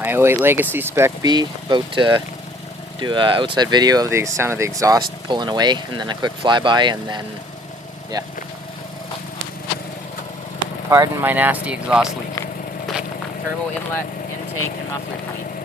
My '08 Legacy Spec B, about to do an outside video of the sound of the exhaust pulling away, and then a quick flyby, and then, yeah. Pardon my nasty exhaust leak. Turbo inlet, intake, and muffler delete.